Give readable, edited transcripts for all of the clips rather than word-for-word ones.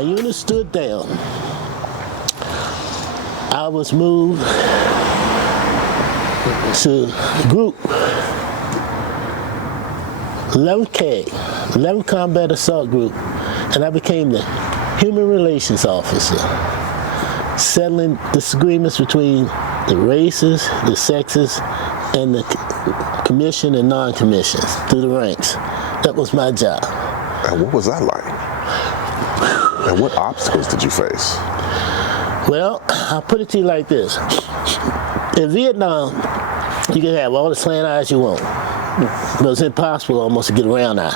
my unit stood down, I was moved to Group 11K, 11 Combat Assault Group, and I became the Human Relations Officer, settling disagreements between the races, the sexes, and the commission and non-commissions through the ranks. That was my job. And what was that like? And what obstacles did you face? Well, I'll put it to you like this. In Vietnam, you can have all the slant eyes you want, but it's impossible almost to get around that.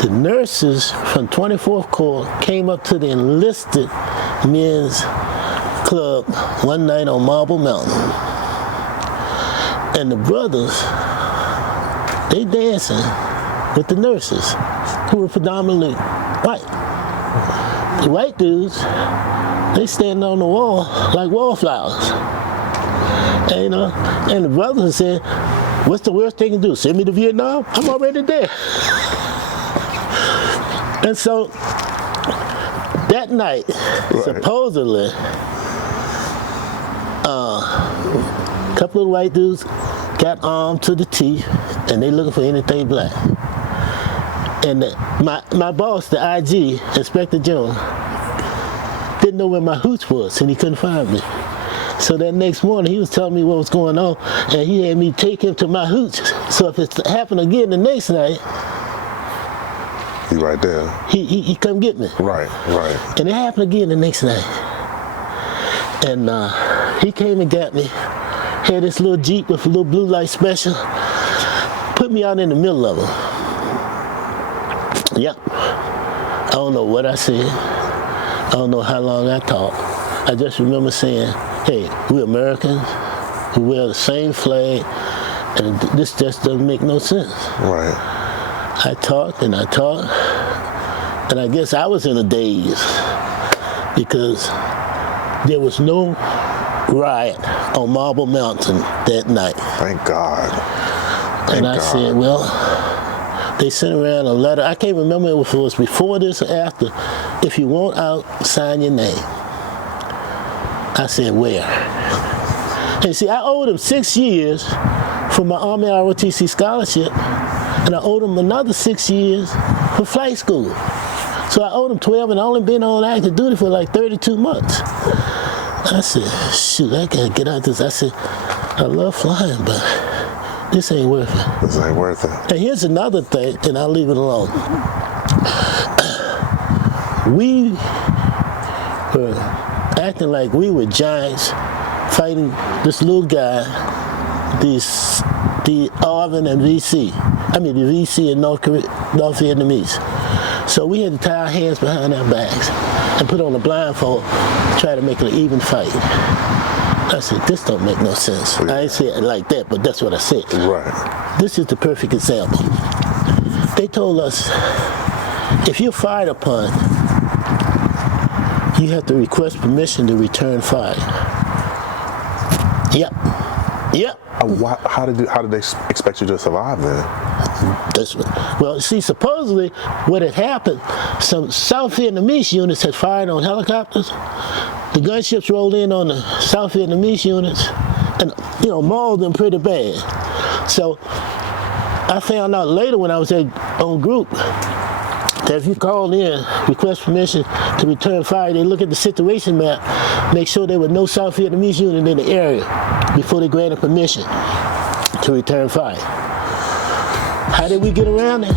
The nurses from 24th Corps came up to the enlisted men's club one night on Marble Mountain. And the brothers, they dancing with the nurses, who were predominantly white. The white dudes, they standing on the wall like wallflowers. And, and the brothers said, what's the worst they can do? Send me to Vietnam? I'm already there. And so, that night, supposedly, a couple of white dudes got armed to the teeth, and they looking for anything black. And my boss, the IG, Inspector General, didn't know where my hooch was, and he couldn't find me. So that next morning, he was telling me what was going on, and he had me take him to my hooch. So if it happened again the next night, he right there. He come get me. Right. And it happened again the next night. And he came and got me, had this little Jeep with a little blue light special, put me out in the middle of them. Yep. I don't know what I said. I don't know how long I talked. I just remember saying, hey, we're Americans, we wear the same flag, and this just doesn't make no sense. Right. I talked, and I guess I was in a daze because there was no riot on Marble Mountain that night. Thank God. And I said, well, they sent around a letter. I can't remember if it was before this or after. If you want out, sign your name. I said, where? And see, I owed him 6 years for my Army ROTC scholarship, and I owed him another 6 years for flight school. So I owed him 12, and I only been on active duty for like 32 months. I said, shoot, I gotta get out this. I said, I love flying, but this ain't worth it. This ain't worth it. And here's another thing, and I'll leave it alone. We were acting like we were giants fighting this little guy, the Arvin and VC. I mean the VC and North Vietnamese. So we had to tie our hands behind our backs and put on a blindfold, try to make it an even fight. I said, this don't make no sense. Yeah. I ain't say it like that, but that's what I said. Right. This is the perfect example. They told us, if you're fired upon, you have to request permission to return fire. Yep. How did they expect you to survive then? Well, see, supposedly what had happened, some South Vietnamese units had fired on helicopters. The gunships rolled in on the South Vietnamese units and, mauled them pretty bad. So I found out later when I was on group that if you called in, request permission to return fire, they look at the situation map, make sure there was no South Vietnamese unit in the area before they granted permission to return fire. How did we get around it?